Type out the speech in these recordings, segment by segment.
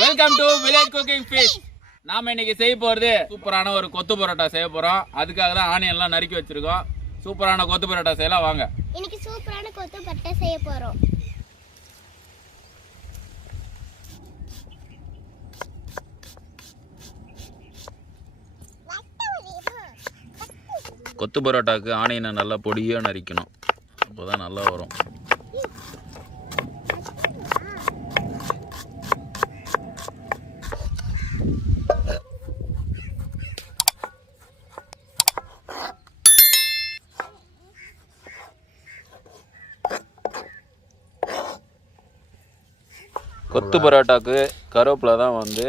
Welcome to village cooking fish. நாம இன்னைக்கு செய்ய போறது சூப்பரான ஒரு கொத்து பரோட்டா செய்ய போறோம். அதுக்காக தான் ஆனியன்லாம் நறுக்கி வச்சிருக்கோம். சூப்பரான கொத்து பரோட்டா செய்யலாம் வாங்க. இன்னைக்கு சூப்பரான கொத்து பரோட்டா செய்ய போறோம். கொத்து பரோட்டாக்கு ஆனியனை நல்லா பொடியாக நறுக்கணும், அப்போதான் நல்லா வரும். கொத்து பரோட்டாக்கு கருவேப்பிலை தான் வந்து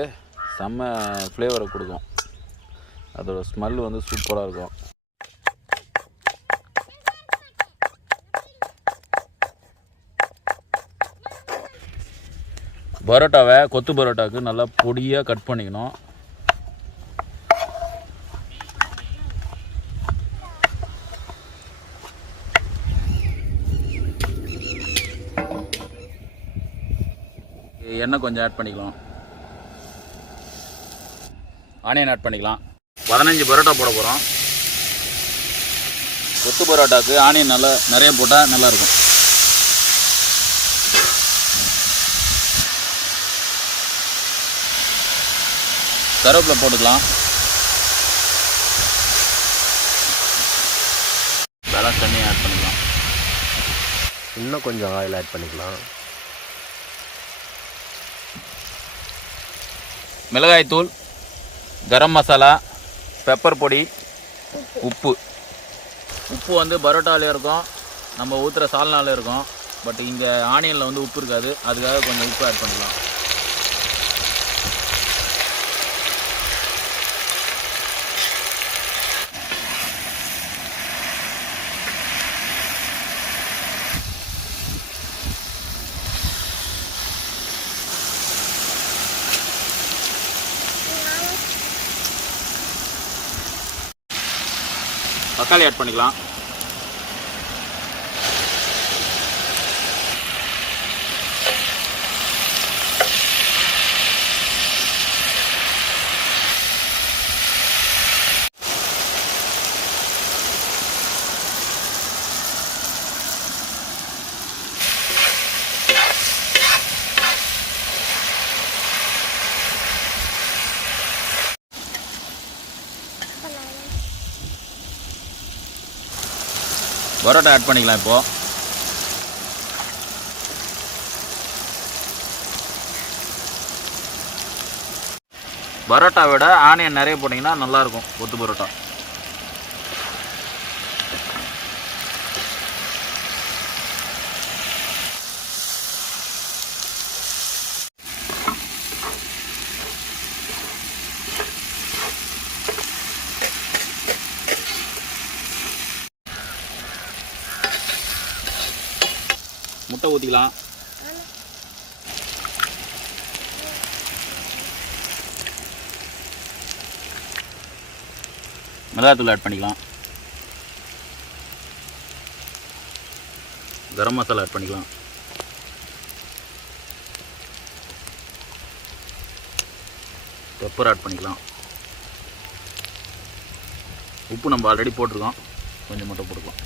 செம்ம ஃப்ளேவரை கொடுக்கும். அதோட ஸ்மெல் வந்து சூப்பராக இருக்கும். பரோட்டாவை கொத்து பரோட்டாவுக்கு நல்லா பொடியாக கட் பண்ணிக்கணும். எண்ணெய் கொஞ்சம் ஆட் பண்ணிக்கலாம், ஆனியன் ஆட் பண்ணிக்கலாம். 15 பரோட்டா போட போகிறோம். கொத்து பரோட்டாவுக்கு ஆனியன் நல்லா நிறைய போட்டால் நல்லாயிருக்கும். கருவேப்பிலை போட்டுக்கலாம். பேலன்ஸ் தண்ணி ஆட் பண்ணிக்கலாம். இன்னும் கொஞ்சம் ஆயில் ஆட் பண்ணிக்கலாம். மிளகாய் தூள், கரம் மசாலா, பெப்பர் பொடி, உப்பு. உப்பு வந்து பரோட்டாவில் இருக்கும், நம்ம ஊற்றுற சால்னாவில் இருக்கும். பட் இங்கே ஆனியனில் வந்து உப்பு இருக்காது, அதுக்காக கொஞ்சம் உப்பு ஆட் பண்ணிக்கலாம். தக்காளி ஆட் பண்ணிக்கலாம். பரோட்டா ஆட் பண்ணிக்கலாம். இப்போ பரோட்டா விட ஆனியன் நிறைய போட்டிங்கன்னா நல்லாயிருக்கும் கொத்து பரோட்டா. முட்டை ஊற்றிக்கலாம். மிளகாத்தூள் ஆட் பண்ணிக்கலாம். கரம் மசாலா ஆட் பண்ணிக்கலாம். பெப்பர் ஆட் பண்ணிக்கலாம். உப்பு நம்ம ஆல்ரெடி போட்டிருக்கோம், கொஞ்சம் மட்டும் போட்டுக்கலாம்.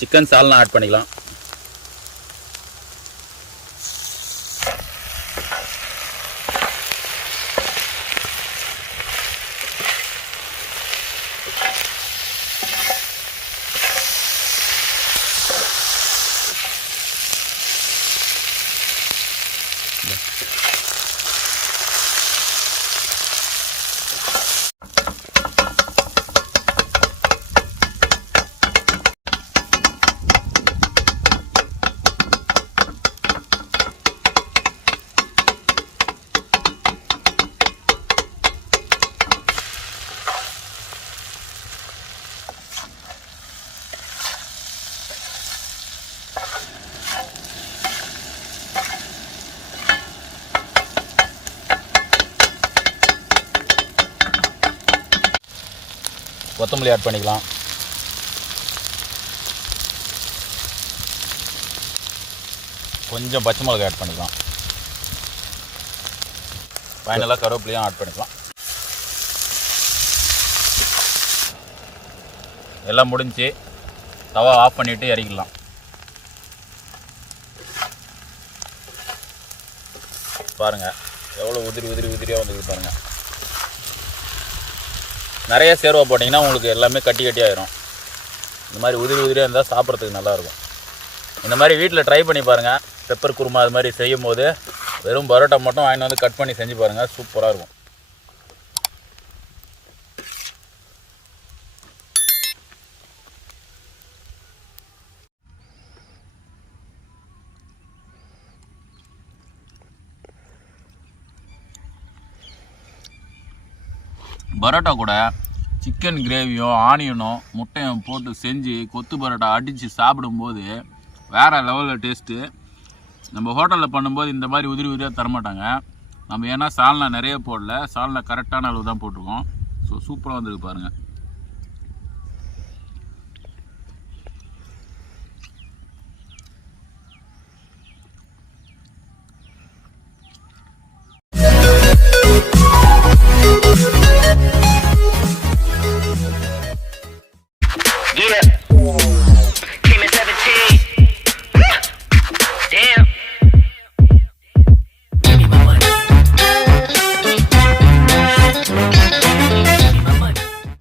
சிக்கன் சால்னா ஆட் பண்ணிக்கலாம். கொத்தமல்லி ஆட் பண்ணிக்கலாம். கொஞ்சம் பச்சை மிளகாய் ஆட் பண்ணிக்கலாம். ஃபைனலாக கருவேப்பிலையும் ஆட் பண்ணிக்கலாம். எல்லாம் முடிஞ்சு தவா ஆஃப் பண்ணிவிட்டு இறக்கிடலாம். பாருங்கள் எவ்வளோ உதிரியாக வந்துருக்கு பாருங்கள். நிறைய சேர்வா போட்டிங்கன்னா உங்களுக்கு எல்லாமே கட்டி ஆயிரும். இந்த மாதிரி உதிரியாக இருந்தால் சாப்பிட்றதுக்கு நல்லாயிருக்கும். இந்த மாதிரி வீட்டில் ட்ரை பண்ணி பாருங்கள். பெப்பர் குருமா அது மாதிரி செய்யும் போது வெறும் பரோட்டா மட்டும் வாங்கிட்டு வந்து கட் பண்ணி செஞ்சு பாருங்கள், சூப்பராக இருக்கும். பரோட்டா கூட சிக்கன் கிரேவியும் ஆனியனும் முட்டையும் போட்டு செஞ்சு கொத்து பரோட்டா அடித்து சாப்பிடும்போது வேறு லெவலில் டேஸ்ட்டு. நம்ம ஹோட்டலில் பண்ணும்போது இந்த மாதிரி உதிரியாக தரமாட்டாங்க. நம்ம ஏன்னா சால்னா நிறைய போடல, சால்னா கரெக்டான அளவு தான் போட்டிருக்கோம். ஸோ சூப்பராக வந்துருக்கு பாருங்கள்.